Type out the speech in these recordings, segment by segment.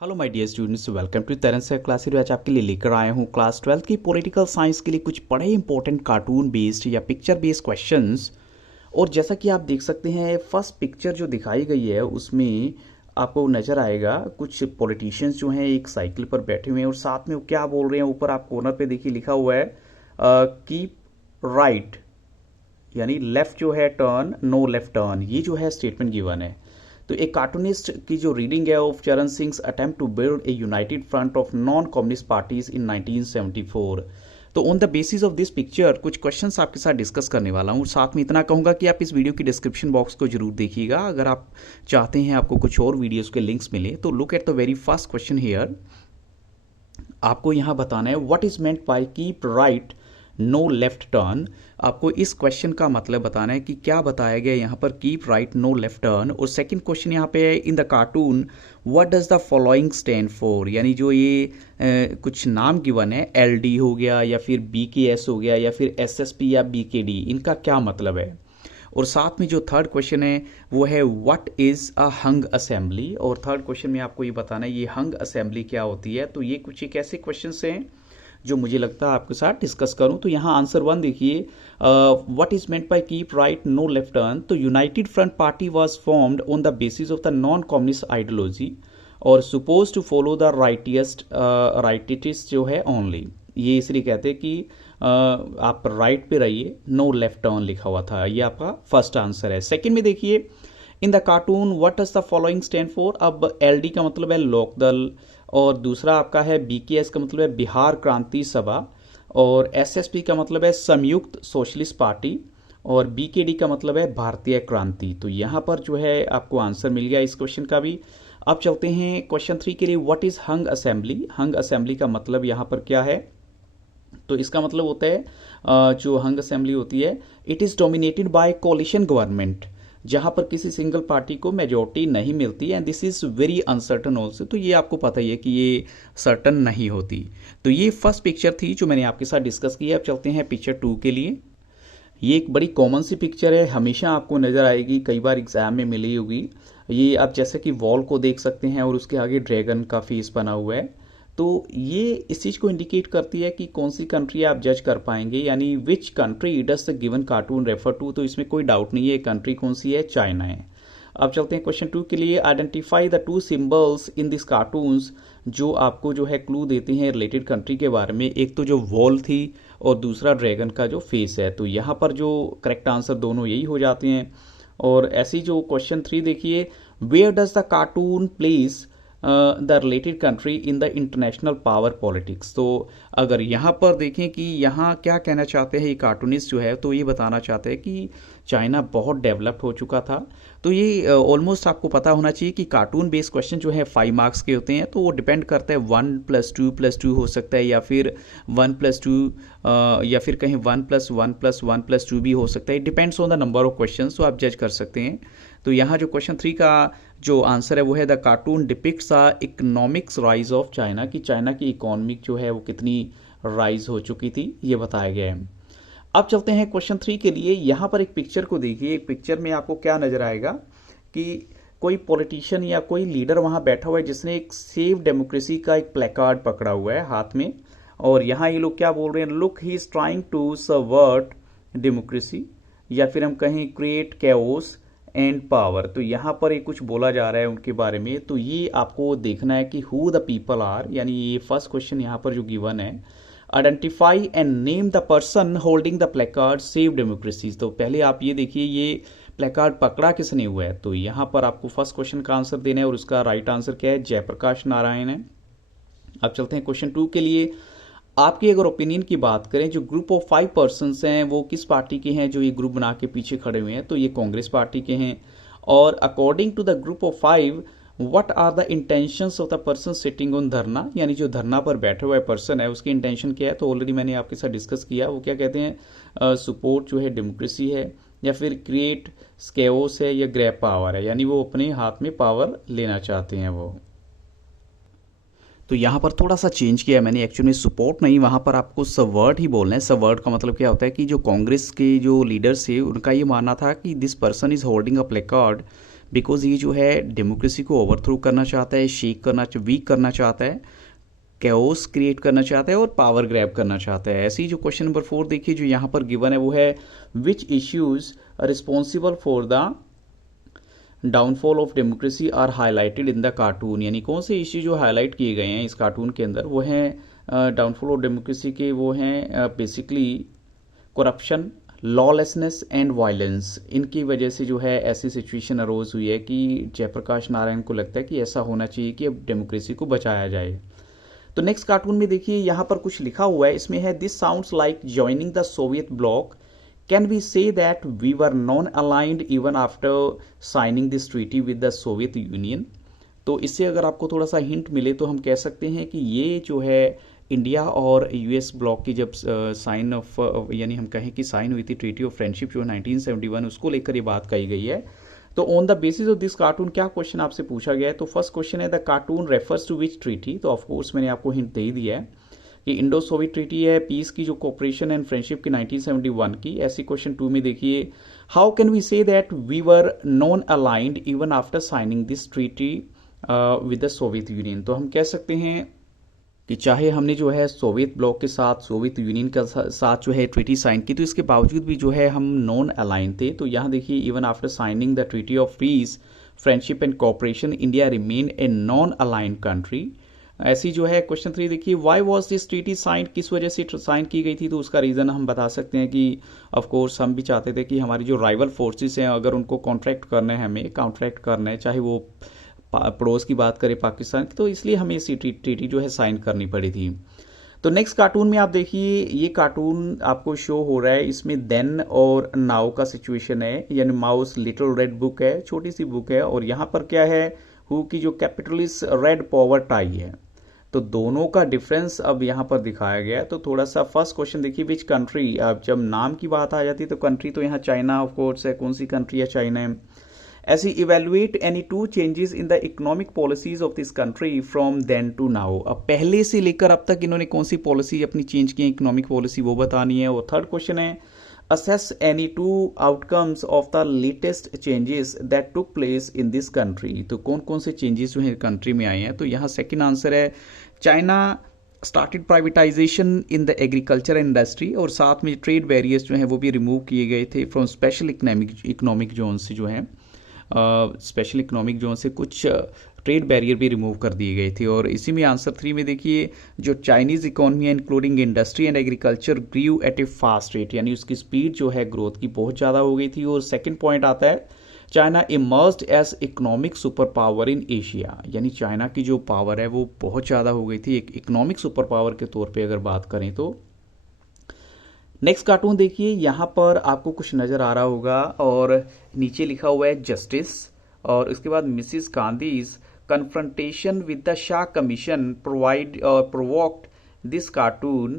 Hello my dear students, welcome to Taran sir classes. आज आपके लिए लेकर आया हूँ क्लास 12 की पॉलिटिकल साइंस के लिए कुछ बड़े इंपॉर्टेंट कार्टून बेस्ड या पिक्चर बेस्ड क्वेश्चंस। और जैसा कि आप देख सकते हैं, फर्स्ट पिक्चर जो दिखाई गई है उसमें आपको नज़र आएगा कुछ पॉलिटिशियंस जो हैं एक साइकिल पर बैठे हुए हैं और साथ में वो क्या बोल रहे हैं। ऊपर आप कॉर्नर पे देखिए लिखा हुआ है कीप राइट, यानी लेफ्ट जो है टर्न, नो लेफ्ट टर्न, ये जो है स्टेटमेंट गिवन है। तो एक कार्टूनिस्ट की जो रीडिंग है of Charan Singh attempt to build a united front of non communist parties in 1974। तो on the basis of this picture कुछ क्वेश्चंस आपके साथ डिस्कस करने वाला हूँ। साथ में इतना कहूँगा कि आप इस वीडियो की डिस्क्रिप्शन बॉक्स को जरूर देखिएगा। अगर आप चाहते हैं आपको कुछ और वीडियोस के लिंक्स मिले तो look at the very first question here. आपको यहाँ बताना है what is meant by keep right no left turn. आपको इस क्वेश्चन का मतलब बताना है कि क्या बताया गया यहाँ पर keep right no left turn. और सेकंड क्वेश्चन यहाँ पे है in the cartoon what does the following stand for, यानी जो ये कुछ नाम गिवन है, एलडी हो गया या फिर बीकेएस हो गया या फिर एसएसपी या बीकेडी, इनका क्या मतलब है। और साथ में जो थर्ड क्वेश्चन है वो है what is a hung assembly. और थर्ड क्वेश्चन में आपको ये बताना है ये हंग असेंबली क्या होती है। तो ये कुछ एक ऐसे क्वेश्चन हैं जो मुझे लगता है आपके साथ डिस्कस करूं। तो यहाँ आंसर वन देखिए, what is meant by keep right no left turn. तो united front party was formed on the basis of the non communist ideology और suppose to follow the rightist जो है ओनली। ये इसलिए कहते हैं कि आप राइट पे रहिए, नो लेफ्ट टर्न लिखा हुआ था। ये आपका फर्स्ट आंसर है। सेकंड में देखिए इन the cartoon what does the following stand for. अब एलडी का मतलब है लोकदल और दूसरा आपका है बीकेएस का मतलब है बिहार क्रांति सभा और एसएसपी का मतलब है संयुक्त सोशलिस्ट पार्टी और बीकेडी का मतलब है भारतीय क्रांति। तो यहाँ पर जो है आपको आंसर मिल गया इस क्वेश्चन का भी। अब चलते हैं क्वेश्चन थ्री के लिए, what is hung assembly. Hung assembly का मतलब यहाँ पर क्या है। तो इसका मतलब होता है जो हंग असेंबली होती है it is dominated by coalition government, जहां पर किसी सिंगल पार्टी को मेजोरिटी नहीं मिलती and this is very uncertain also. तो ये आपको पता ही है कि ये सर्टन नहीं होती। तो ये फर्स्ट पिक्चर थी जो मैंने आपके साथ डिस्कस की है। अब चलते हैं पिक्चर टू के लिए। ये एक बड़ी कॉमन सी पिक्चर है, हमेशा आपको नजर आएगी, कई बार एग्जाम में मिली होगी। ये आप जैसे कि वॉल को देख सकते हैं और उसके आगे ड्रैगन का फेस बना हुआ है। तो ये इस चीज़ को इंडिकेट करती है कि कौन सी कंट्री आप जज कर पाएंगे, यानी which country does the given cartoon refer to. तो इसमें कोई डाउट नहीं है कंट्री कौन सी है, चाइना है। अब चलते हैं क्वेश्चन टू के लिए, identify the two symbols in this cartoons, जो आपको जो है क्लू देते हैं रिलेटेड कंट्री के बारे में। एक तो जो वॉल थी और दूसरा ड्रैगन का जो फेस है। तो यहाँ पर जो करेक्ट आंसर दोनों यही हो जाते हैं। और ऐसी जो क्वेश्चन थ्री देखिए, where does the cartoon place the related country in the international power politics. तो अगर यहाँ पर देखें कि यहाँ क्या कहना चाहते हैं ये कार्टूनिस्ट जो है, तो ये बताना चाहते हैं कि चाइना बहुत डेवलप्ड हो चुका था। तो ये ऑलमोस्ट आपको पता होना चाहिए कि कार्टून बेस्ड क्वेश्चन जो है 5 मार्क्स के होते हैं। तो वो डिपेंड करता है 1+2+2 हो सकता है या फिर 1+2 या फिर कहीं 1+1+1+2 भी हो सकता है। It depends on the number of question, तो आप जज कर सकते हैं। तो यहाँ जो क्वेश्चन थ्री का जो आंसर है वो है the cartoon depicts the economics rise of China, कि चाइना की इकोनॉमिक जो है वो कितनी राइज हो चुकी थी, ये बताया गया है। अब चलते हैं क्वेश्चन थ्री के लिए। यहाँ पर एक पिक्चर को देखिए, एक पिक्चर में आपको क्या नजर आएगा कि कोई पॉलिटिशियन या कोई लीडर वहां बैठा हुआ है जिसने एक सेव डेमोक्रेसी का एक प्लेकार्ड पकड़ा हुआ है हाथ में। और यहाँ ये लोग क्या बोल रहे हैं, look he is trying to subvert democracy, या फिर हम कहें क्रिएट कैओस एंड पावर। तो यहाँ पर ये कुछ बोला जा रहा है उनके बारे में। तो ये आपको देखना है कि हु द पीपल आर, यानी ये फर्स्ट क्वेश्चन यहाँ पर जो गिवन है, identify and name the person holding the placard save democracy. तो पहले आप ये देखिए ये प्लेकार्ड पकड़ा किसने हुआ है। तो यहाँ पर आपको फर्स्ट क्वेश्चन का आंसर देना है और उसका राइट आंसर क्या है, जयप्रकाश नारायण है। अब चलते हैं क्वेश्चन टू के लिए। आपकी अगर ओपिनियन की बात करें, जो ग्रुप ऑफ 5 पर्सन हैं वो किस पार्टी के हैं जो ये ग्रुप बना के पीछे खड़े हुए हैं। तो ये कांग्रेस पार्टी के हैं। और according to the group of 5 what are the intentions of the person sitting on dharna, यानी जो धरना पर बैठे हुआ पर्सन है उसकी इंटेंशन क्या है। तो ऑलरेडी मैंने आपके साथ डिस्कस किया, वो क्या कहते हैं, सपोर्ट जो है डेमोक्रेसी है, या फिर क्रिएट स्केओस है, या ग्रैब पावर है, यानी वो अपने हाथ में पावर लेना चाहते हैं वो। तो यहाँ पर थोड़ा सा चेंज किया है मैंने, एक्चुअली में सपोर्ट नहीं, वहाँ पर आपको सबवर्ट ही बोलना है। सबवर्ट का मतलब क्या होता है कि जो कांग्रेस के जो लीडर्स थे उनका ये मानना था कि this person is holding a placard because ये जो है डेमोक्रेसी को ओवरथ्रो करना चाहता है, शेक करना, वीक करना चाहता है, कैओस क्रिएट करना चाहता है और पावर ग्रैब करना चाहता है। ऐसे ही जो क्वेश्चन नंबर 4 देखिए जो यहाँ पर गिवन है वो है which issues responsible for the downfall of democracy are highlighted in the cartoon, यानी कौन से इश्यू जो हाईलाइट किए गए हैं इस कार्टून के अंदर वो हैं डाउनफॉल ऑफ डेमोक्रेसी के, वो हैं basically corruption, lawlessness and violence. इनकी वजह से जो है ऐसी सिचुएशन अरोज हुई है कि जयप्रकाश नारायण को लगता है कि ऐसा होना चाहिए कि अब डेमोक्रेसी को बचाया जाए। तो नेक्स्ट कार्टून में देखिए यहाँ पर कुछ लिखा हुआ है, इसमें है this sounds like joining the Soviet bloc, can we say that we were non aligned even after signing this treaty with the Soviet Union. तो इससे अगर आपको थोड़ा सा हिंट मिले तो हम कह सकते हैं कि ये जो है इंडिया और यूएस ब्लॉक की जब साइन ऑफ यानी हम कहें कि साइन हुई थी ट्रीटी ऑफ फ्रेंडशिप जो 1971, उसको लेकर ये बात कही गई है। तो on the basis of this cartoon क्या क्वेश्चन आपसे पूछा गया है, तो फर्स्ट क्वेश्चन है the cartoon refers to which treaty. तो ऑफ कोर्स मैंने आपको हिंट दे ही दिया है कि इंडो सोवियत ट्रीटी है, पीस की जो कोऑपरेशन एंड फ्रेंडशिप की 1971 की। ऐसी क्वेश्चन 2 में देखिए how can we say that we were non aligned even after signing this treaty with the Soviet Union. तो हम कह सकते हैं कि चाहे हमने जो है सोवियत ब्लॉक के साथ, सोवियत यूनियन के साथ जो है ट्रीटी साइन की, तो इसके बावजूद भी जो है हम नॉन अलाइन थे। तो यहाँ देखिए even after signing the treaty of peace, friendship and cooperation, India remain a non align country. ऐसी जो है क्वेश्चन 3 देखिए why was this treaty sign, किस वजह से साइन की गई थी, तो उसका रीज़न हम बता सकते हैं कि ऑफ कोर्स हम भी चाहते थे कि हमारी जो राइवल फोर्सेस हैं अगर उनको कॉन्ट्रैक्ट करना है, हमें काउंट्रैक्ट करना है, चाहे वो पड़ोस की बात करें पाकिस्तान की, तो इसलिए हमें इसी ट्रीटी जो है साइन करनी पड़ी थी। तो नेक्स्ट कार्टून में आप देखिए ये कार्टून आपको शो हो रहा है, इसमें देन और नाउ का सिचुएशन है, यानी माउस लिटिल रेड बुक है, छोटी सी बुक है, और यहाँ पर क्या है हु की जो कैपिटलिस्ट रेड पावर टाई है। तो दोनों का डिफरेंस अब यहाँ पर दिखाया गया है। तो थोड़ा सा फर्स्ट क्वेश्चन देखिए विच कंट्री, अब जब नाम की बात आ जाती है तो कंट्री तो यहाँ चाइना ऑफ कोर्स है, कौन सी कंट्री है, चाइना है। ऐसे evaluate any two changes in the economic policies of this country from then to now, अब पहले से लेकर अब तक इन्होंने कौन सी पॉलिसी अपनी चेंज की इकोनॉमिक पॉलिसी वो बतानी है। और थर्ड क्वेश्चन है assess any two outcomes of the latest changes that took place in this country, तो कौन कौन से चेंजेस जो है कंट्री में आए हैं। तो यहाँ सेकंड आंसर है China started privatisation in the agriculture industry, और साथ में ट्रेड बैरियर्स जो हैं वो भी रिमूव किए गए थे फ्रॉम स्पेशल इकोनॉमिक जोन से, जो है स्पेशल इकोनॉमिक जोन से कुछ ट्रेड बैरियर भी रिमूव कर दिए गए थे। और इसी में आंसर 3 में देखिए जो चाइनीज़ इकोनॉमी है including industry and agriculture grew at a fast rate, यानी उसकी स्पीड जो है ग्रोथ की बहुत ज़्यादा हो गई थी। और सेकंड पॉइंट आता है China emerged as economic super power in Asia, यानी चाइना की जो पावर है वो बहुत ज़्यादा हो गई थी एक इकोनॉमिक सुपर पावर के तौर पर अगर बात करें तो। नेक्स्ट कार्टून देखिए यहाँ पर आपको कुछ नज़र आ रहा होगा और नीचे लिखा हुआ है जस्टिस, और उसके बाद Mrs Gandhi's confrontation with the Shah Commission provoked this cartoon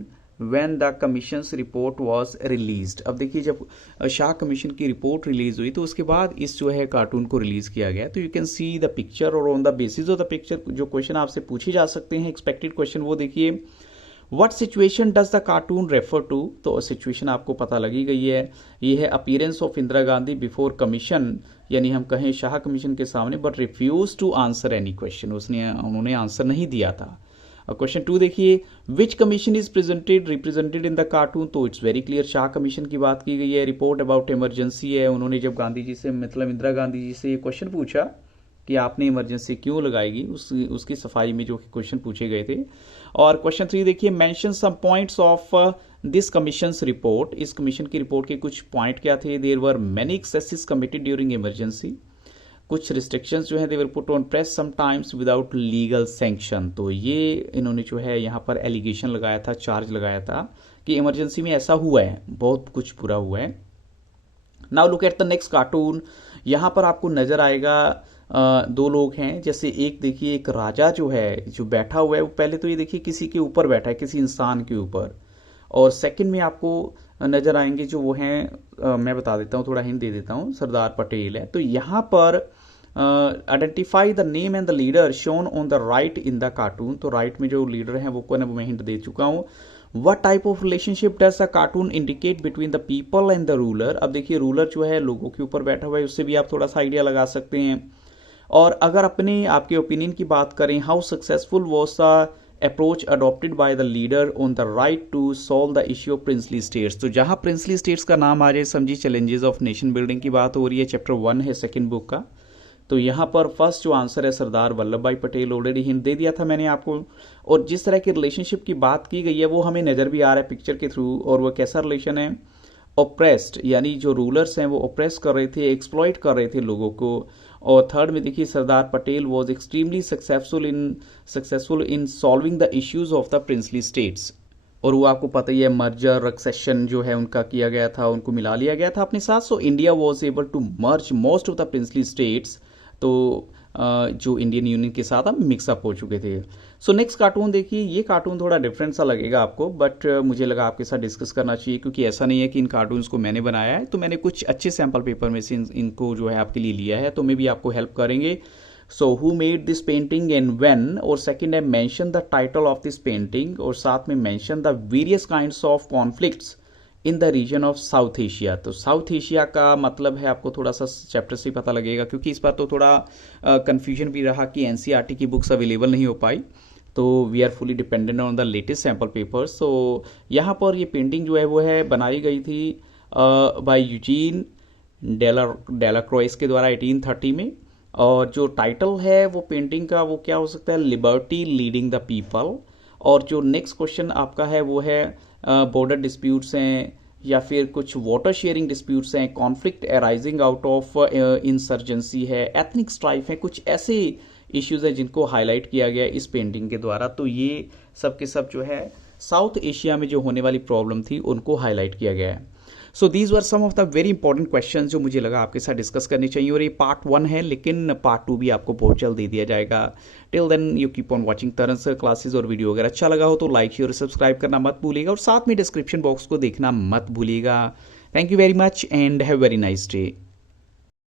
when the commission's report was released। अब देखिए जब शाह कमीशन की रिपोर्ट रिलीज हुई तो उसके बाद इस जो है कार्टून को रिलीज किया गया। तो you can see the picture, और on the basis of the picture जो क्वेश्चन आपसे पूछे जा सकते हैं एक्सपेक्टेड क्वेश्चन वो देखिए what situation does the cartoon refer to, तो सिचुएशन आपको पता लगी गई है, ये है appearance of Indira Gandhi before commission, यानी हम कहें शाह कमीशन के सामने, but refuse to answer any question, उन्होंने आंसर नहीं दिया था। और क्वेश्चन 2 देखिए which commission is represented in the cartoon, तो it's very clear Shah commission की बात की गई है। रिपोर्ट अबाउट इमरजेंसी है, उन्होंने जब गांधी जी से मतलब इंदिरा गांधी जी से ये क्वेश्चन पूछा कि आपने इमरजेंसी क्यों लगाएगी, उसकी सफाई में जो क्वेश्चन पूछे गए थे। और क्वेश्चन 3 देखिए mention some points of this commission's report, इस कमीशन की रिपोर्ट के कुछ पॉइंट क्या थे। There were many excesses committed during emergency, कुछ रिस्ट्रिक्शंस जो है they were put on press sometimes without legal sanction. तो ये इन्होंने जो है यहाँ पर एलिगेशन लगाया था, चार्ज लगाया था कि इमरजेंसी में ऐसा हुआ है, बहुत कुछ बुरा हुआ है। Now look at the next cartoon, यहाँ पर आपको नजर आएगा दो लोग हैं, जैसे एक देखिए एक राजा जो है जो बैठा हुआ है, वो पहले तो ये देखिए किसी के ऊपर बैठा है, किसी इंसान के ऊपर, और सेकंड में आपको नजर आएंगे जो वो हैं मैं बता देता हूँ, थोड़ा हिंट दे देता हूँ, सरदार पटेल है। तो यहाँ पर identify the name and the leader shown on the right in the cartoon, तो राइट में जो लीडर हैं वो कौन है वो मैं हिंट दे चुका हूँ। What type of relationship does a cartoon indicate between the people and the ruler. अब देखिए रूलर जो है लोगों के ऊपर बैठा हुआ है, उससे भी आप थोड़ा सा आइडिया लगा सकते हैं। और अगर अपने आपके ओपिनियन की बात करें, how successful was the approach adopted by the leader on the right to solve the issue of princely states. तो जहां प्रिंसली स्टेट्स का नाम आ जाए समझिए चैलेंजेस ऑफ नेशन बिल्डिंग की बात हो रही है, चैप्टर 1 है सेकेंड बुक का। तो यहाँ पर फर्स्ट जो आंसर है सरदार वल्लभ भाई पटेल, ऑलरेडी हिंट दे दिया था मैंने आपको। और जिस तरह की रिलेशनशिप की बात की गई है वो हमें नज़र भी आ रहा है पिक्चर के थ्रू। और वो कैसा रिलेशन है, ओप्रेस्ड, यानी जो रूलर्स हैं वो ओप्रेस कर रहे थे, एक्सप्लॉइट कर रहे थे लोगों को। और थर्ड में देखिए Sardar Patel was extremely successful in solving the issues of the princely states. और वो आपको पता ही है मर्जर सक्सेशन जो है उनका किया गया था, उनको मिला लिया गया था अपने साथ। So India was able to merge most of the princely states. तो जो इंडियन यूनियन के साथ अब मिक्सअप हो चुके थे। सो नेक्स्ट कार्टून देखिए, ये कार्टून थोड़ा डिफरेंट सा लगेगा आपको, बट मुझे लगा आपके साथ डिस्कस करना चाहिए, क्योंकि ऐसा नहीं है कि इन कार्टून्स को मैंने बनाया है। तो मैंने कुछ अच्छे सैम्पल पेपर में से इनको जो है आपके लिए लिया है, तो मैं भी आपको हेल्प करेंगे। So who made this painting and when, और सेकंड है mention the title of this painting, और साथ में mention the various kinds of conflicts in the region of South Asia. तो साउथ एशिया का मतलब है आपको थोड़ा सा चैप्टर से पता लगेगा, क्योंकि इस बार तो थोड़ा कन्फ्यूजन भी रहा कि एनसीईआरटी की बुक्स अवेलेबल नहीं हो पाई। तो we are fully dependent on the latest sample papers. So यहाँ पर ये पेंटिंग जो है वो है बनाई गई थी बाय यूजीन डेलाक्रॉइस के द्वारा 1830 में। और जो टाइटल है वो पेंटिंग का वो क्या हो सकता है, लिबर्टी लीडिंग द पीपल। और जो नेक्स्ट क्वेश्चन आपका है वो है बॉर्डर डिस्प्यूट्स हैं, या फिर कुछ वाटर शेयरिंग डिस्प्यूट्स हैं, conflict arising out of insurgency है, एथनिक स्ट्राइफ है, कुछ ऐसे इश्यूज हैं जिनको हाईलाइट किया गया इस पेंटिंग के द्वारा। तो ये सब के सब जो है साउथ एशिया में जो होने वाली प्रॉब्लम थी उनको हाईलाइट किया गया है। So these were some of the very important question जो मुझे लगा आपके साथ डिस्कस करने चाहिए। और ये पार्ट 1 है, लेकिन पार्ट 2 भी आपको बहुत जल्द दे दिया जाएगा। Till then you keep on watching Taran sir classes. और वीडियो अगर अच्छा लगा हो तो लाइक शेयर और सब्सक्राइब करना मत भूलिएगा, और साथ में डिस्क्रिप्शन बॉक्स को देखना मत भूलिएगा। Thank you very much and have very nice day.